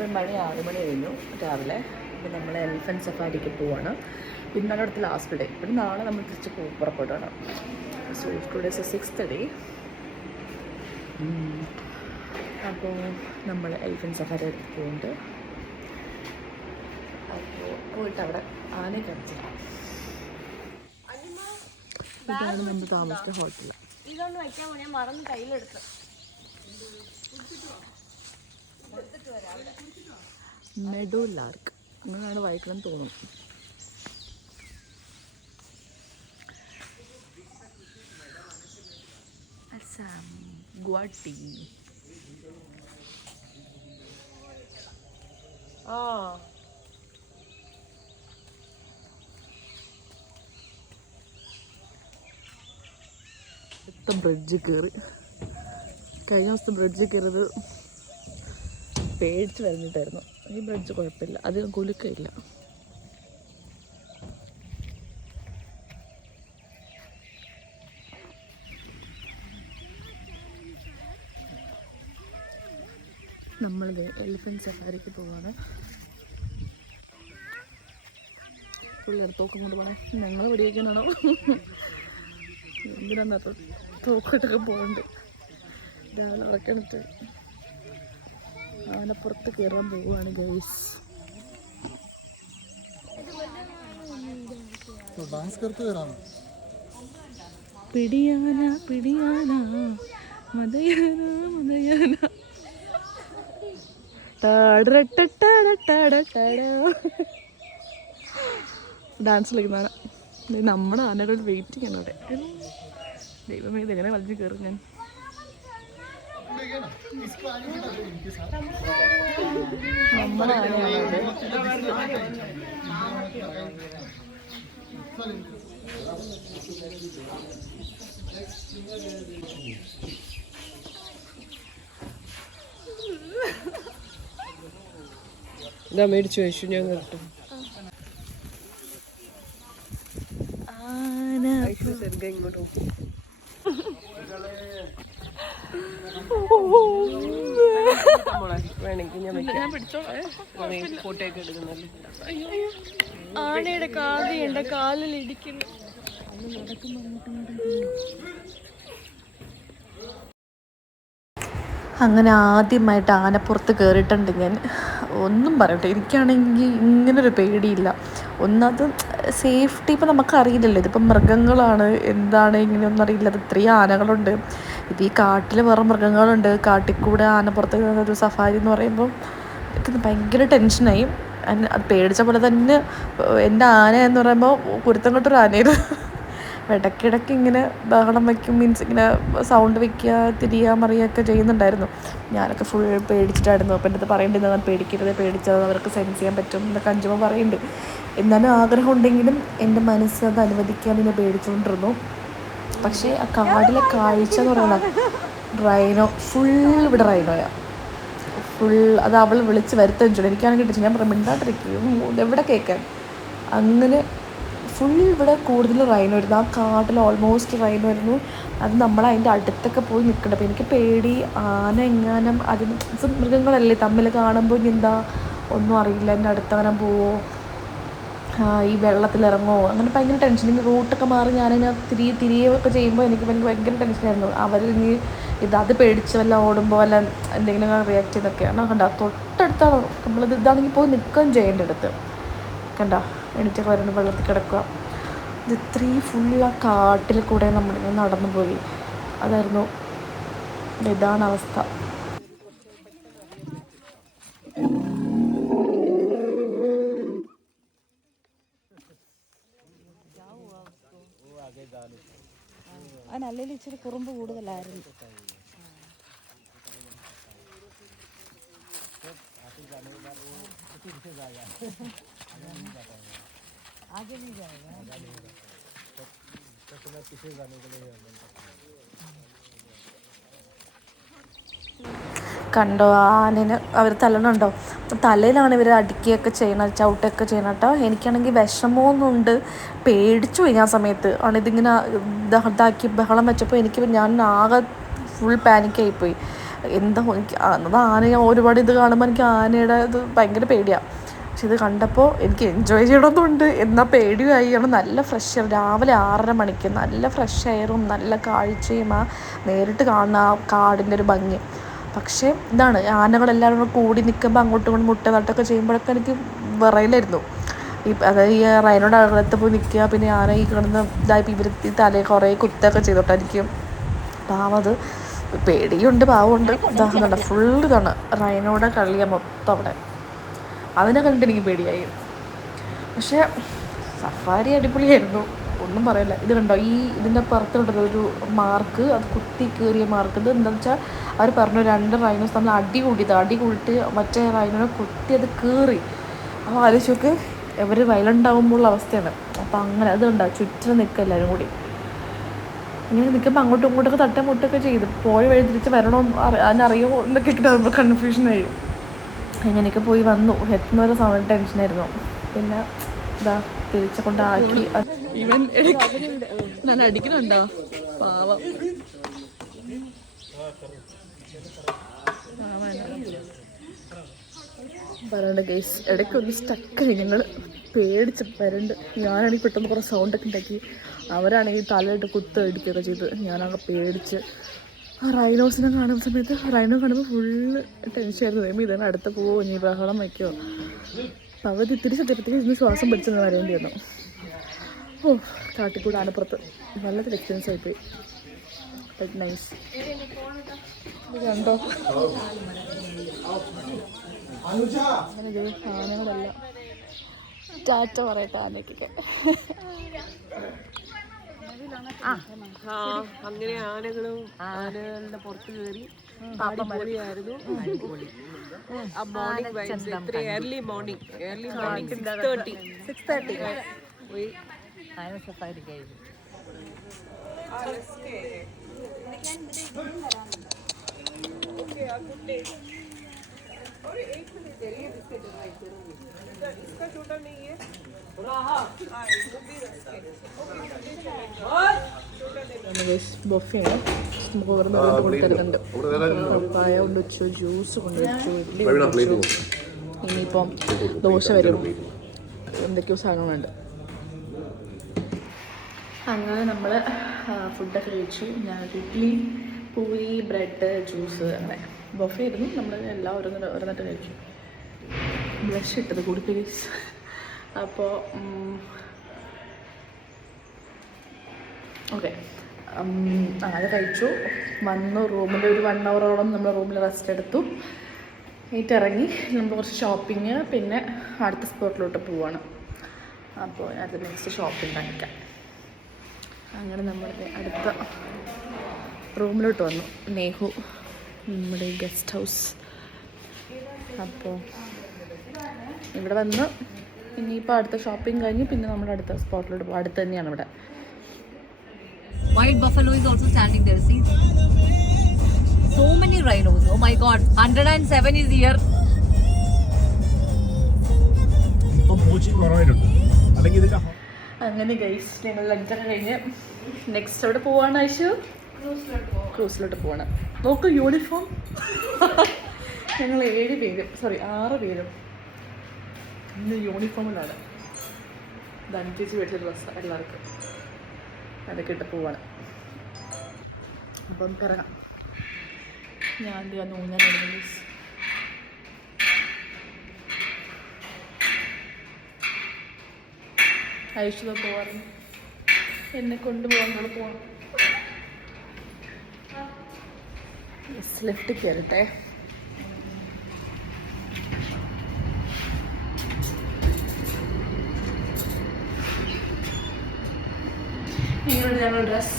ഇപ്പോൾ മണി 6 മണി കഴിഞ്ഞു രാവിലെ. അപ്പോൾ നമ്മൾ എലിഫൻറ്റ് സഫാരിക്ക് പോവാണ്. ഇന്നാണ് അടുത്ത ലാസ്റ്റ് ഡേ. പിന്നെ നാളെ നമ്മൾ തിരിച്ച് പുറപ്പെടുകയാണ്. So today is 6th day. അപ്പോൾ നമ്മൾ എലിഫൻറ്റ് സഫാരി എടുത്ത് പോകുന്നുണ്ട്. അപ്പോൾ പോയിട്ട് അവിടെ ആനയെ കാണിച്ചില്ല. ഇതാണ് നമ്മൾ താമസിച്ച ഹോട്ടൽ. ഇതൊന്ന് വയ്ക്കാൻ ഞാൻ മറന്ന് കയ്യിലെടുത്ത്. മെഡോ ലാർക്ക് അങ്ങനെയാണ് വായിക്കണം തോന്നുന്നു. അസാം ഗുവാഹട്ടി. ബ്രിഡ്ജ് കയറി. കഴിഞ്ഞ ദിവസത്തെ ബ്രിഡ്ജ് കയറിയത് പേടിച്ച് വരഞ്ഞിട്ടായിരുന്നു. ഈ ബ്രിഡ്ജ് കുഴപ്പമില്ല, അധികം കുലുക്കമില്ല. നമ്മളിത് എലിഫൻറ്റ് സഫാരിക്ക് പോവാണ്. പുള്ളിയുടെ തോക്കും കൊണ്ട് പോകണേ. ഞങ്ങൾ വെടിവെക്കാനാണോ? എന്തിനാ തോക്കിട്ടൊക്കെ പോകുന്നുണ്ട്. രാവിലെ ഉറക്കണിട്ട് ആനപ്പുറത്ത് കയറാൻ പോവുകയാണ് ഗൈസ്. പിടിയാന പിടിയാന മതയാന മതയാന ഡാൻസ് കളിക്കുന്നതാണ്. നമ്മുടെ ആനകളുടെ വെയിറ്റിംഗ് ആണ് അവിടെ. ദൈവമേ, ഇതെങ്ങനെ വലിച്ചു കയറും ഞാൻ. നമ്മുടെ ആനയാണ്. ഇതാ മേടിച്ചു വെച്ചു ഞാൻ കിട്ടും. ഇങ്ങോട്ട് വേണമെങ്കിൽ ഞാൻ ഫോട്ടോയൊക്കെ എടുക്കുന്നല്ലേ. ആനയുടെ കാതിയുണ്ട്, കാലിൽ ഇടിക്കുന്നു. അങ്ങനെ ആദ്യമായിട്ട് ആനപ്പുറത്ത് കയറിയിട്ടുണ്ട് ഞാൻ. ഒന്നും പറയട്ടെ, എനിക്കാണെങ്കിൽ ഇങ്ങനൊരു പേടിയില്ല. ഒന്നത് സേഫ്റ്റി ഇപ്പം നമുക്കറിയില്ലല്ലോ. ഇതിപ്പം മൃഗങ്ങളാണ്, എന്താണ് ഇങ്ങനെയൊന്നും അറിയില്ല. അത് ഇത്രയും ആനകളുണ്ട്. ഇത് ഈ കാട്ടിൽ വേറെ മൃഗങ്ങളുണ്ട്. കാട്ടിൽ ആനപ്പുറത്ത് ഒരു സഫാരി എന്ന് പറയുമ്പോൾ എനിക്ക് ഭയങ്കര ടെൻഷനായി. അത് പേടിച്ച പോലെ തന്നെ എൻ്റെ ആന എന്ന് പറയുമ്പോൾ കുരുത്തം കൊണ്ടൊരു ആനയായിരുന്നു. ഇടയ്ക്കിടയ്ക്ക് ഇങ്ങനെ ബഹളം വയ്ക്കും, മീൻസ് ഇങ്ങനെ സൗണ്ട് വയ്ക്കുക, തിരിയുക, മറിയുകയൊക്കെ ചെയ്യുന്നുണ്ടായിരുന്നു. ഞാനൊക്കെ ഫുൾ പേടിച്ചിട്ടായിരുന്നു. അപ്പം എൻ്റെ അടുത്ത് പറയേണ്ടത് ഞാൻ പേടിക്കരുത്, പേടിച്ചത് അവർക്ക് സെൻസ് ചെയ്യാൻ പറ്റും എന്നൊക്കെ അഞ്ചുമ പറയുന്നുണ്ട്. എന്നാലും ആഗ്രഹം ഉണ്ടെങ്കിലും എൻ്റെ മനസ്സ് അത് അനുവദിക്കാൻ എന്നെ പേടിച്ചുകൊണ്ടിരുന്നു. പക്ഷേ ആ കാടിലെ കാഴ്ച എന്ന് പറയുന്നത് റൈനോ, ഫുൾ ഇവിടെ റൈനോയാണ്. ഫുൾ അത് അവൾ വിളിച്ച് വരുത്തുകയും ചെയ്തു. എനിക്കാണെങ്കിൽ കിട്ടിച്ചു. ഞാൻ പറയാം മിണ്ടാണ്ടിരിക്കും, എവിടെ കേൾക്കാൻ. അങ്ങനെ ഫുൾ ഇവിടെ കൂടുതൽ റൈനോ ആയിരുന്നു. ആ കാട്ടിൽ ഓൾമോസ്റ്റ് റൈനോ ആയിരുന്നു. അത് നമ്മൾ അതിൻ്റെ അടുത്തൊക്കെ പോയി നിൽക്കണ്ട. അപ്പോൾ എനിക്ക് പേടി, ആന എങ്ങാനും അതിന് മൃഗങ്ങളല്ലേ തമ്മിൽ കാണുമ്പോൾ എന്താ ഒന്നും അറിയില്ല, എൻ്റെ അടുത്തവനം പോവോ, ഈ വെള്ളത്തിലിറങ്ങുമോ, അങ്ങനെ ഭയങ്കര ടെൻഷൻ. ഇനി റൂട്ടൊക്കെ മാറി ഞാനിങ്ങനെ തിരിയുകയൊക്കെ ചെയ്യുമ്പോൾ എനിക്ക് ഭയങ്കര ടെൻഷനായിരുന്നു. അവർ ഇനി അത് പേടിച്ച് വല്ല ഓടുമ്പോൾ വല്ല എന്തെങ്കിലും റിയാക്ട് ചെയ്തൊക്കെയാണ്. കണ്ട തൊട്ടടുത്താണ് ഇതാണെങ്കിൽ പോയി നിൽക്കുകയും ചെയ്യേണ്ട അടുത്ത്. കണ്ട എണീറ്റൊക്കെ വരുന്ന വെള്ളത്തിൽ കിടക്കുക. ഇത് ഇത്രയും ഫുൾ ആ കാട്ടിൽ കൂടെ നമ്മളിങ്ങനെ നടന്നു പോയി. അതായിരുന്നു, ഇതാണ് അവസ്ഥ. അതിനല്ലെങ്കിൽ ഇച്ചിരി കുറുമ്പ് കൂടുതലായിരുന്നു. आगे नहीं जाएगा, पीछे जाने के लिए। കണ്ടോ ആനന് അവർ തലണുണ്ടോ? തലയിലാണ് ഇവർ അടിക്കുകയൊക്കെ ചെയ്യണം, ചവിട്ടൊക്കെ ചെയ്യണം കേട്ടോ. എനിക്കാണെങ്കിൽ വിഷമമൊന്നുമുണ്ട്, പേടിച്ചു പോയി ഞാൻ സമയത്ത്. ആണ് ഇതിങ്ങനെ ഇതാക്കി ബഹളം വെച്ചപ്പോൾ ഞാൻ ആകെ ഫുൾ പാനിക്കായിപ്പോയി. എന്താ എനിക്ക് അന്നത് ആന ഞാൻ ഒരുപാട് ഇത് കാണുമ്പോൾ എനിക്ക് ആനയുടെ ഇത് ഭയങ്കര പേടിയാണ്. പക്ഷെ ഇത് കണ്ടപ്പോൾ എനിക്ക് എൻജോയ് ചെയ്യണമെന്നുണ്ട്, എന്നാൽ പേടിയായി. കാരണം നല്ല ഫ്രഷ് എയർ, രാവിലെ 6:30 മണിക്ക് നല്ല ഫ്രഷ് എയറും നല്ല കാഴ്ചയും ആ നേരിട്ട് കാണുന്ന ആ കാടിൻ്റെ ഒരു ഭംഗി. പക്ഷേ ഇതാണ് ആനകളെല്ലാവരും കൂടി നിൽക്കുമ്പോൾ അങ്ങോട്ടും ഇങ്ങോട്ടും മുട്ട തട്ടൊക്കെ ചെയ്യുമ്പോഴൊക്കെ എനിക്ക് വിറയിലായിരുന്നു. അതായത് ഈ റൈനോടെ അകലത്ത് പോയി നിൽക്കുക, പിന്നെ ആന ഈ കിടന്ന് ഇതായപ്പോൾ ഇവർ ഈ തലയിൽ കുറേ കുത്തൊക്കെ ചെയ്തോട്ടായിരിക്കും. പാവം അത് പേടിയുണ്ട്, പാവമുണ്ട്. ഇതാകുന്നുണ്ട് ഫുള്ള് ഇതാണ് റൈനോടെ കളിയാണ് മൊത്തം അവിടെ. അതിനെ കണ്ടിട്ട് എനിക്ക് പേടിയായി. പക്ഷേ സഫാരി അടിപൊളിയായിരുന്നു, ഒന്നും പറയില്ല. ഇത് കണ്ടോ, ഈ ഇതിൻ്റെ പുറത്തുണ്ടല്ലോ ഒരു മാർക്ക്, അത് കുത്തി കയറിയ മാർക്ക്. ഇത് എന്താണെന്ന് വെച്ചാൽ അവർ പറഞ്ഞു 2 റൈനോസ് നമ്മൾ അടി കൂടിയിട്ട് മറ്റേ റൈനോനെ കുത്തി അത് കീറി. അപ്പോൾ ആലോചിച്ചോക്ക് ഇവർ വയലുണ്ടാകുമ്പോഴുള്ള അവസ്ഥയാണ്. അപ്പോൾ അങ്ങനെ അത് ഉണ്ടാവും, ചുറ്റിനും നിൽക്കുക എല്ലാവരും കൂടി. ഇങ്ങനെ നിൽക്കുമ്പോൾ അങ്ങോട്ടും ഇങ്ങോട്ടൊക്കെ തട്ടമുട്ടൊക്കെ ചെയ്ത് പോയ വഴി തിരിച്ച് വരണോ അതിനറിയുമോ എന്നൊക്കെ ഇട്ടാകുമ്പോൾ കൺഫ്യൂഷനായി. അങ്ങനെയൊക്കെ പോയി വന്നു. എത്തുന്ന ഒരു സമയം ടെൻഷനായിരുന്നു. പിന്നെ ഇതാ തിരിച്ചു കൊണ്ടാക്കി. ഇവൻ ഞാൻ അടിക്കുന്നുണ്ടോ പാവം. പറയണ്ട ഗൈസ്, ഇടയ്ക്കൊന്ന് സ്റ്റക്കായി. ഞങ്ങൾ പേടിച്ച് വരണ്ട്. ഞാനാണെങ്കിൽ പെട്ടെന്ന് കുറേ സൗണ്ടൊക്കെ ഉണ്ടാക്കി, അവരാണെങ്കിൽ തലയിട്ട് കുത്തടിക്കുകയൊക്കെ ചെയ്ത് ഞാനങ്ങ് പേടിച്ച്. ആ റൈനോസിനെ കാണുന്ന സമയത്ത് റൈനോ കാണുമ്പോൾ ഫുള്ള് ടെൻഷനായിരുന്നു. ദൈവം ഇതാണ് അടുത്ത് പോവോ, ഇനി ബഹളം വയ്ക്കുമോ. പകുതി ഇത്തിരി സത്യത്തിൽ ഇന്ന് ശ്വാസം പിടിച്ചെന്ന് വരേണ്ടി വന്നു. ഓ കാട്ടിക്കൂടെ ആനപ്പുറത്ത് നല്ലൊരു എക്സ്പീരിയൻസ് ആയിപ്പോയി. നൈസ്. കണ്ടോ അങ്ങനെ ആനകളല്ല. ടാറ്റ പറയട്ടെ ആനയ്ക്കൊക്കെ. അങ്ങനെ ആനകളുടെ പുറത്ത് കയറി അടിപൊളിയായിരുന്നു. ആ മോർണിംഗ് വൈബ്സ്, ഇത്ര ഏർലി മോർണിംഗ് 6:30 പോയി സഫാരി കഴിഞ്ഞു. ബൊഫയാണ് നമുക്ക് ഓരോ കൊടുത്തരുന്നുണ്ട്. പായ കൊണ്ട് വെച്ചു, ജ്യൂസ് കൊണ്ട് വെച്ചു, ഇഡ്ഡലി കൊണ്ട് വെച്ചു, ഇനിയിപ്പം ദോശ വരും, എന്തൊക്കെയോ സാധനങ്ങളുണ്ട്. അങ്ങനെ നമ്മൾ ഫുഡൊക്കെ കഴിച്ചു. ഞാൻ ഇഡ്ഡലി, പൂരി, ബ്രെഡ്, ജ്യൂസ്, അങ്ങനെ ബൊഫേ ആയിരുന്നു. നമ്മൾ എല്ലാം ഓരോന്നിട്ട് കഴിച്ചു. ബ്ലഷ് ഇട്ടത് കൂടി പ്ലീസ്. അപ്പോൾ ഓക്കെ, അത് കഴിച്ചു. വന്നു റൂമിൽ ഒരു 1 hour നമ്മൾ റൂമിൽ റെസ്റ്റ് എടുത്തു. എന്നിട്ട് ഇറങ്ങി നമ്മൾ കുറച്ച് ഷോപ്പിങ്, പിന്നെ അടുത്ത സ്പോട്ടിലോട്ട് പോവാണ്. അപ്പോൾ അത് നെക്സ്റ്റ് ഷോപ്പിംഗ് കാണിക്കാം. അങ്ങനെ നമ്മൾ അടുത്ത റൂമിലോട്ട് വന്നു. നേഹു നമ്മുടെ ഗസ്റ്റ് ഹൗസ്. അപ്പോൾ ഇവിടെ വന്ന് ഇനിയിപ്പോൾ അടുത്ത ഷോപ്പിംഗ് കഴിഞ്ഞ് പിന്നെ നമ്മുടെ അടുത്ത സ്പോട്ടിലോട്ട് പോകും. അടുത്ത് തന്നെയാണ് ഇവിടെ. White buffalo is also standing there. See, so many rhinos. Oh my God, 107 is here. അങ്ങനെ ഗൈസ് ഞങ്ങൾ ലഞ്ചൊക്കെ കഴിഞ്ഞ് നെക്സ്റ്റ് എവിടെ പോവാണ് ഐശു? ക്രൂസിലോട്ട് പോവാണ്. നോക്കൂ യൂണിഫോം. ഞങ്ങൾ 6 പേരും ഇന്ന് യൂണിഫോമിലാണ്. ധനിച്ചേച്ചി മേടിച്ച ഡ്രസ്സ് എല്ലാവർക്കും അതൊക്കെ ഇട്ട് പോവാണ്. അപ്പം ഇറങ്ങാം. ഞാൻ ഊഞ്ഞാലായിരുന്നു ഗൈസ്. ഐശ്വര്യ പോവാറുണ്ട്, എന്നെ കൊണ്ടുപോകാൻ പോകണം. ലിഫ്റ്റ് കയറട്ടെ. ഇങ്ങോട്ട് ഞങ്ങൾ ഡ്രസ്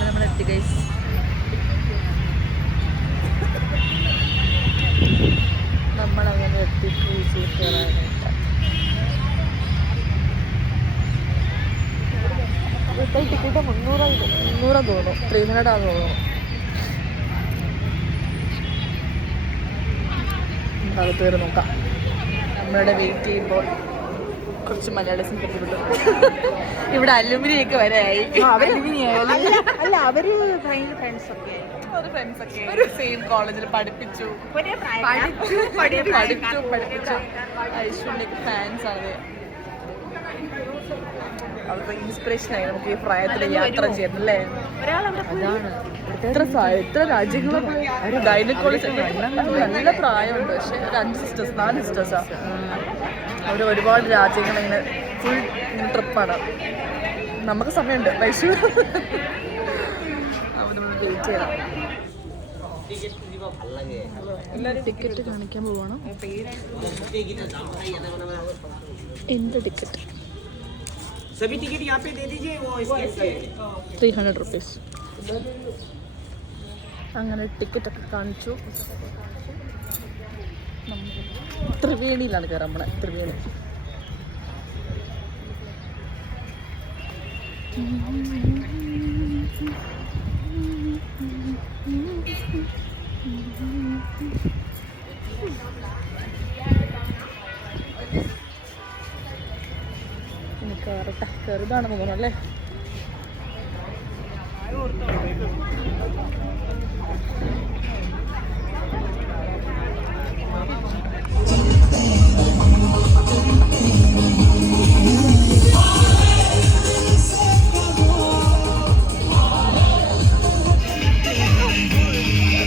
നമ്മളെത്തി ഗൈസ്. നമ്മളങ്ങനെ എത്തി ക്രൂസിൽ കയറാനായിട്ട്. ടിക്കറ്റ് 300 തോന്നുന്നു, 300 തോന്നുന്നു. അകത്ത് കയറി നോക്കാം. നമ്മളുടെ വെയിറ്റ് ചെയ്യുമ്പോൾ കുറച്ച് മലയാളീസും കിട്ടുന്നുണ്ട്. ഇവിടെ അലുമിനിയൊക്കെ വരെയായി. അല്ല അവര് ഫ്രണ്ട്സൊക്കെ സെയിം കോളേജിൽ പഠിപ്പിച്ചു. ഐശ്വര്യക്ക് ഫാൻസ് ആണ്. അവർക്ക് ഇൻസ്പിറേഷൻ ആയി നമുക്ക് ഈ പ്രായത്തിൽ യാത്ര ചെയ്യുന്നത് അല്ലേ. എത്ര രാജ്യങ്ങളും ഗൈനക്കോളജി നല്ല പ്രായമുണ്ട്. പക്ഷെ ഒരു 4 സിസ്റ്റേഴ്സാ. അവർ ഒരുപാട് രാജ്യങ്ങൾ ഇങ്ങനെ ഫുൾ ട്രിപ്പാണ്. നമുക്ക് സമയമുണ്ട് വൈഷു. അപ്പോൾ നമ്മൾ വെയിറ്റ് ചെയ്യണം. ടിക്കറ്റ് കാണിക്കാൻ പോവാണ്. എൻ്റെ ടിക്കറ്റ് सभी टिकट यहाँ पे दे दीजिए वो इसके 300 rupees. അങ്ങനെ ടിക്കറ്റൊക്കെ കാണിച്ചു. ത്രിവേണിയിലാണ് കയറാൻ നമ്മളെ. ത്രിവേണി ഇനി കയറട്ടെ. കയറിതാണ് തോന്നണം അല്ലേ.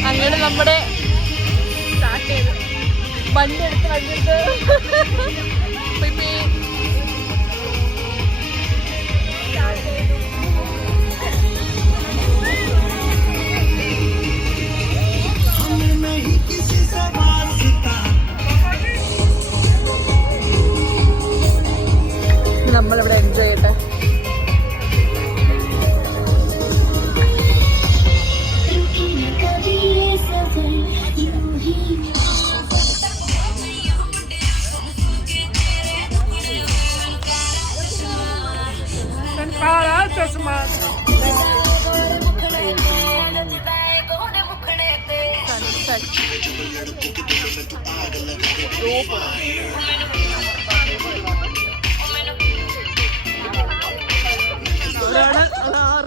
അങ്ങനെ നമ്മുടെ സ്റ്റാർട്ട് ചെയ്ത് വണ്ടി എടുത്ത് നമ്മളിവിടെ എൻജോയ് ചെയ്യട്ടെ.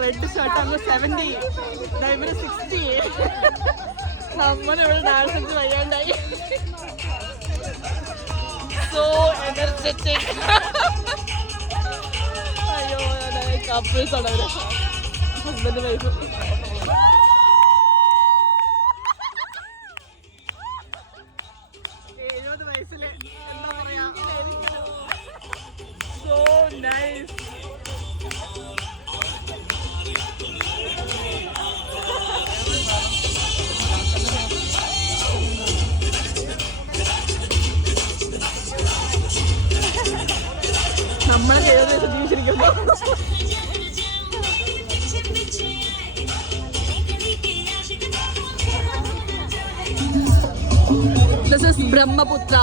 റെഡ് ഷർട്ട് അങ്ങ് 70, ഇവര് 60. നമ്മളിവിടെ ഡാൻസ് കളിച്ച് വയ്യാണ്ടായി. So energetic. അയ്യോ കപ്പിൾസ് ആണ് അവര്, ഹസ്ബൻഡ് വൈഫ്. എന്താ പറയാ, സോ നൈസ്. നമ്മളെ ചെയ്തത് ജീവിച്ചിരിക്കുന്നു. This is Brahmaputra.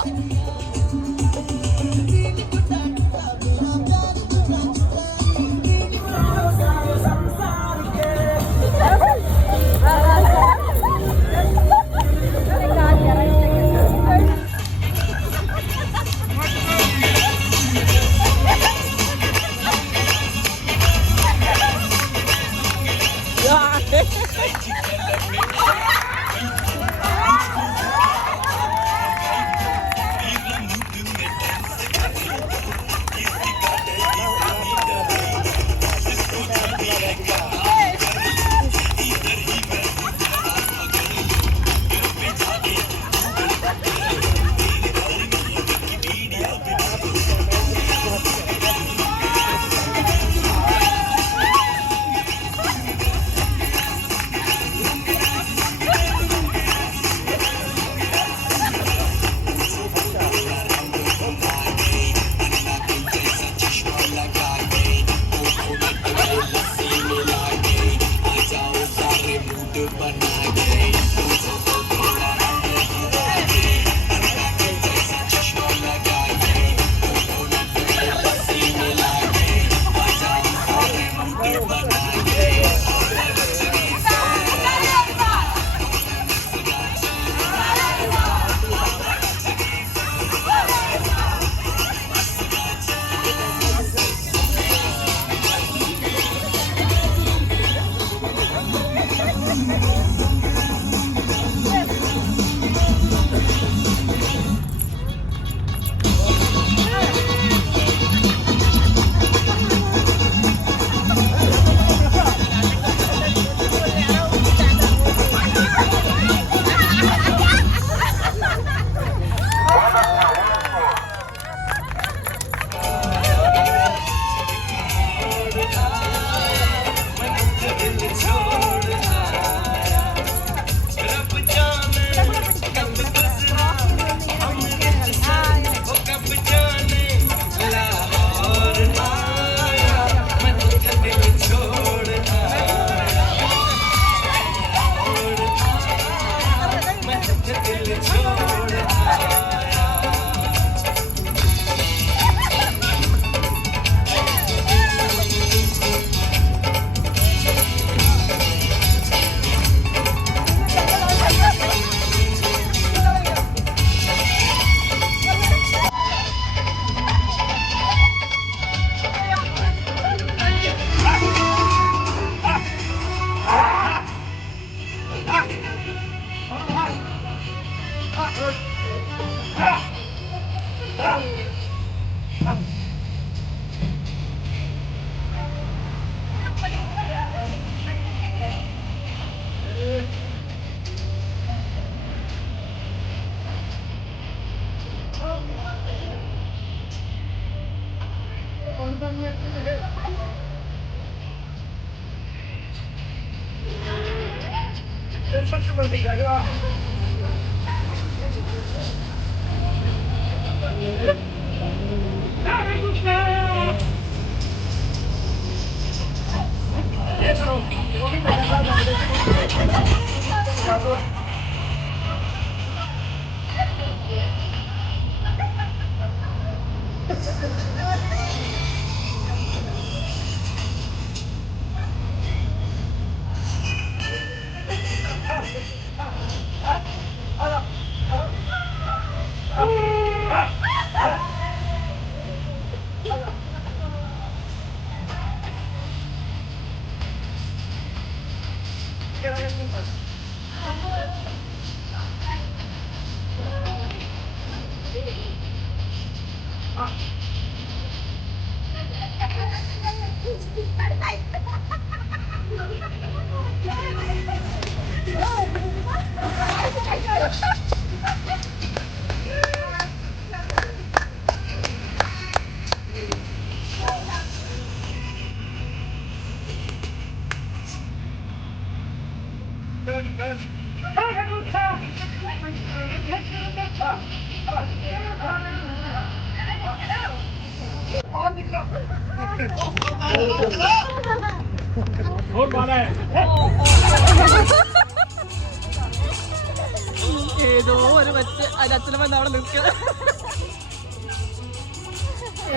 ഏതോ ഒരു മറ്റ് അതിന്റെ അച്ഛനും വന്ന് അവിടെ നിൽക്കുക.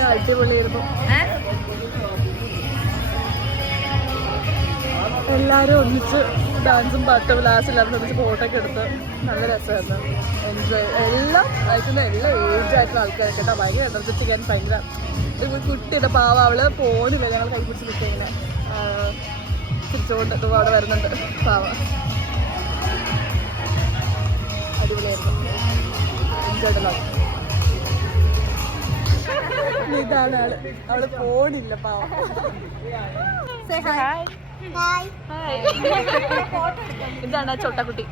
അടിപൊളിയായിരുന്നു. എല്ലാവരും ഒന്നിച്ച് ഡാൻസും പാട്ടും ലാസ്റ്റില്ലാതെ ഒന്നിച്ച് ഫോട്ടോ ഒക്കെ എടുത്ത് നല്ല രസമായിരുന്നു. എൻജോയ് എല്ലാം ആയിട്ടുള്ള എല്ലാ ഏജ് ആയിട്ടുള്ള ആൾക്കാരൊക്കെ കേട്ടോ. ഭയങ്കര എനർജറ്റിക് ആൻഡ് ഭയങ്കര കുട്ടിയുടെ പാവ അവള് പോണില്ല. ഞങ്ങൾ കൈ പിടിച്ച് നിൽക്കുക ഇങ്ങനെ തിരിച്ചുകൊണ്ട് അവിടെ വരുന്നുണ്ട് പാവ. അടിപൊളിയായിരുന്നു. എൻജോയ്ഡല്ലോ. ഇതാണ് ആള്. അവള് പോണില്ല പാവ. ഇതാണ് ചോട്ടാക്കുട്ടി.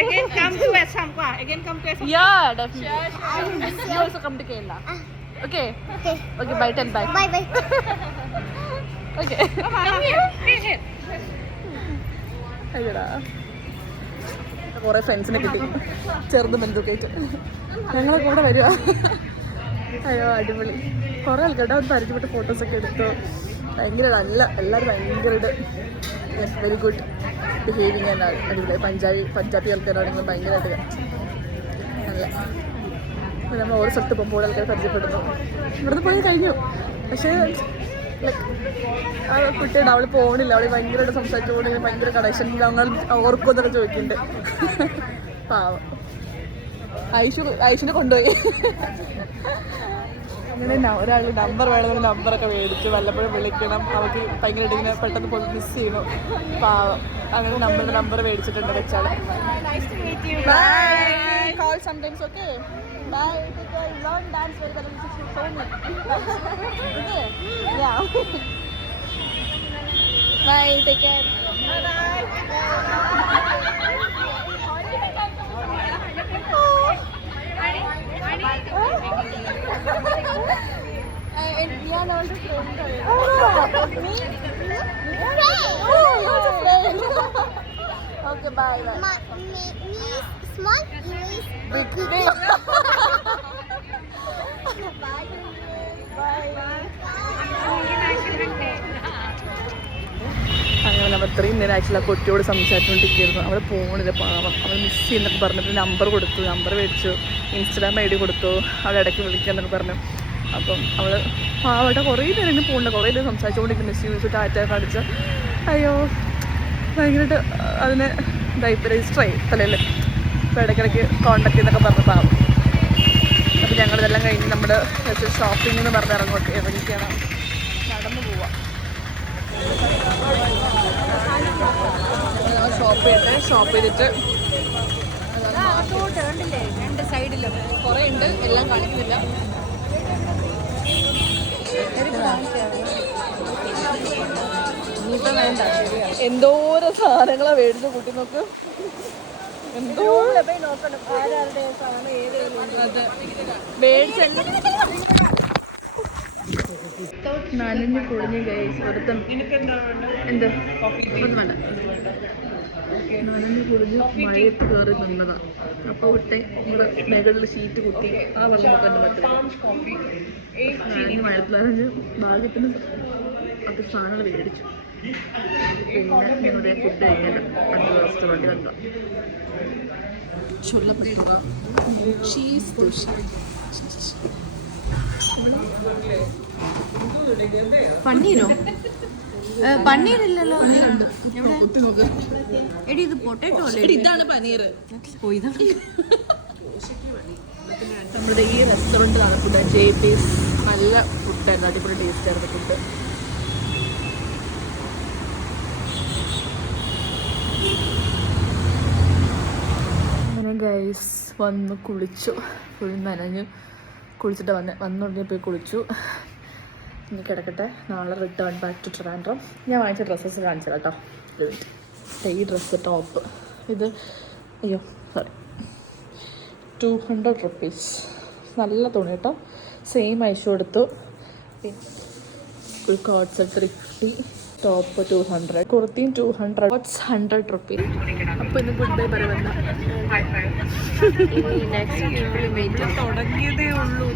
Again come to Assam. Again come to Assam. Yeah, definitely. You also come to Kerala. Okay. Okay. Bye. Tell bye. Bye. Okay. Come here. അയ്യടാ കുറെ ഫ്രണ്ട്സിനെ കിട്ടി. ചെറുതും വലുതൊക്കെ ആയിട്ട് ഞങ്ങളെ കൂടെ വരിക. അയ്യോ അടിപൊളി. കുറെ ആൾക്കാരുടെ ഒരു പരിചയപ്പെട്ട ഫോട്ടോസൊക്കെ എടുത്തു. ഭയങ്കര നല്ല എല്ലാവരും ഭയങ്കര വെരി ഗുഡ് ബിഹേവിങ് എന്നാണ്. അടിപൊളി. പഞ്ചാബി ആൾക്കാരാണെങ്കിലും ഭയങ്കരമായിട്ട് നല്ല. നമ്മൾ ഓരോ സ്ഥലത്ത് പോകുമ്പോൾ ആൾക്കാർ പരിചയപ്പെടുന്നു. ഇവിടുന്ന് പോയി കഴിഞ്ഞു. പക്ഷേ ലൈക്ക് ആ കുട്ടിയുടെ അവൾ പോകണില്ല. അവൾ ഭയങ്കരമായിട്ട് സംസാരിച്ചുകൊണ്ട് ഭയങ്കര കണക്ഷൻ ഞങ്ങൾ ഓർക്കുമെന്നൊക്കെ ചോദിക്കുന്നുണ്ട്. പാവം. ഐഷുനെ കൊണ്ടുപോയി. അങ്ങനെ ഒരാൾ നമ്പർ വേണമെങ്കിൽ നമ്പറൊക്കെ മേടിച്ചു. വല്ലപ്പോഴും വിളിക്കണം. അവൾക്ക് ഭയങ്കരമായിട്ട് ഇങ്ങനെ പെട്ടെന്ന് പോയി മിസ് ചെയ്യണം. പാവം. അങ്ങനെ നമ്പർ മേടിച്ചിട്ടുണ്ട് വെച്ചാൽ. Bye. Call sometimes. Okay. Bye. Take care. Learn dance very well. You show me. Okay. Yeah. Bye. Take care. Bye. And Rian also friend. Oh, me? Oh, you're also friend. Okay. Bye. Me small, you is Big. അങ്ങനെ നമ്മൾ ഇത്രയും നേരം actually ആ കുട്ടിയോട് സംസാരിച്ചുകൊണ്ടിരിക്കുന്നു. അവൾ പോണില്ല പാവം. അവൾ മിസ് ചെയ്യുന്നൊക്കെ പറഞ്ഞിട്ട് നമ്പർ കൊടുത്തു. നമ്പർ മേടിച്ചു. ഇൻസ്റ്റാഗ്രാം ID കൊടുത്തു. അവൾ ഇടയ്ക്ക് വിളിക്കാന്നൊക്കെ പറഞ്ഞു. അപ്പം അവൾ പാവട്ടെ കുറേ നേരം ഇങ്ങനെ പോകുന്നുണ്ട്. കുറേ നേരം സംസാരിച്ചുകൊണ്ടിരിക്കുന്നു. മിസ് ടാറ്റ കാണിച്ച്. അയ്യോ ഭയങ്കരമായിട്ട് അതിന് രജിസ്റ്റർ ആയി തലയിൽ. അപ്പോൾ ഇടയ്ക്കിടയ്ക്ക് കോണ്ടാക്ട് ചെയ്യുന്നൊക്കെ പറഞ്ഞു പാവം. അപ്പോൾ ഞങ്ങളിതെല്ലാം കഴിഞ്ഞ് നമ്മൾ ഷോപ്പിംഗ് എന്ന് പറഞ്ഞ് ഇറങ്ങിക്കണം. നടന്നു പോവാം. ഷോപ്പ് ചെയ്തിട്ട് കാണിക്കുന്നില്ല, കുറേ ഉണ്ട്, എല്ലാം കാണിക്കുന്നില്ല. എന്തോരം സാധനങ്ങളാ മേടിച്ച കുട്ടി നോക്ക്. നനഞ്ഞു കുളിഞ്ഞു ഗൈസ്. ഒരുത്തം എന്ത് നനഞ്ഞു കുളിഞ്ഞ് മഴയത്ത് കയറി നിന്നതാണ്. അപ്പോൾ വിട്ടെ ഇവിടെ മേഘത്തിൽ ഷീറ്റ് കുത്തി ആ വെള്ളം തന്നെ പറ്റും. മഴത്തിലറിഞ്ഞ് ഭാഗ്യത്തിന് അത് സാധനങ്ങൾ മേടിച്ചു. പിന്നെ ഞങ്ങളുടെ ഫുഡ് കഴിക്കാൻ അടുത്ത റെസ്റ്റോറൻറ്റ് കണ്ടു. ചുള്ളപ്പിടുക ചീസ് ദോശ. പന്നീരോ? പന്നീരില്ലല്ലോ. എടി ഇത് പൊട്ടേറ്റോ അല്ലേ? ഇതാണ് പനീർ. നമ്മുടെ ഈ റെസ്റ്റോറൻറ്റ് ആണ് ഫുഡ്. JP's നല്ല ഫുഡായിരുന്നു, അടിപൊളി ടേസ്റ്റ് ആയിരുന്നു ഫുഡ്. അങ്ങനെ ഗൈസ് വന്ന് കുളിച്ചു. ഫുൾ നനഞ്ഞു കുളിച്ചിട്ട് വന്നുടനെ പോയി കുളിച്ചു. ഇനി കിടക്കട്ടെ. നാളെ റിട്ടേൺ ബാക്ക് ടു ട്രിവാൻഡ്രം. ഞാൻ വാങ്ങിച്ച ഡ്രസ്സസ് കാണിച്ചു കേട്ടോ. ഈ ഡ്രസ്സ് ടോപ്പ് ഇത് അയ്യോ സോറി 200 rupees. നല്ല തുണി കേട്ടോ. സെയിം ഐഷു എടുത്തു. പിന്നെ ഒരു കോട്ട് സെറ്റ് 350, ടോപ്പ് 200, കുർത്തിയും 200, കോട്ട്സ് 100 rupees. അപ്പോൾ ഇന്ന് ഗുഡ് ബൈ പറയുന്നത്. തുടങ്ങിയതേ ഉള്ളൂ.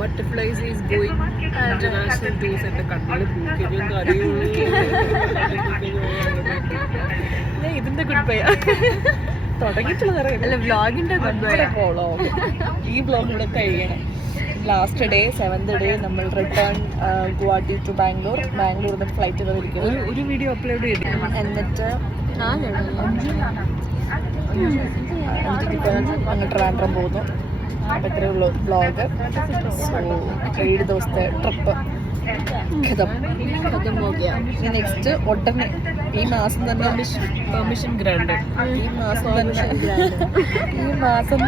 Butterflies is going international days. എൻ്റെ കണ്ണാൽ പൂക്കുകയും ഇതിൻ്റെ ഗുഡ് ബൈ തുടങ്ങിയിട്ടുള്ളത് അറിയില്ല. വ്ളോഗിൻ്റെ ഗുഡ് ബൈ. ഈ വ്ളോഗ് ഇവിടെ കഴിയണം. ലാസ്റ്റ് ഡേ 7th ഡേ നമ്മൾ റിട്ടേൺ ഗുവാഹട്ടി ടു ബാംഗ്ലൂരിൽ നിന്ന് ഫ്ലൈറ്റ് വന്നിരിക്കുന്നത്. ഒരു വീഡിയോ അപ്ലോഡ് ചെയ്തു. എന്നിട്ട് അങ്ങ് ട്രിവാൻഡ്രം പോകുന്നു. അപ്പോൾ ഇത്രയേ ഉള്ളൂ വ്ളോഗ്. സോ 7 ദിവസത്തെ ട്രിപ്പ് ഖതം ഹോ ഗയാ. നെക്സ്റ്റ് ഉടനെ ഈ മാസം തന്നെ പെർമിഷൻ ഗ്രാൻഡ്. ഈ മാസം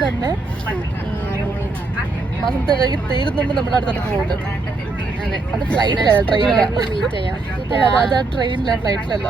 തന്നെ മാസം തീരുന്നുണ്ട് നമ്മുടെ അടുത്ത പോകുന്നത്. അത് ഫ്ലൈറ്റിലല്ല, ട്രെയിനിലാണ്. അത് ട്രെയിനിലാണ്, ഫ്ലൈറ്റിലല്ല.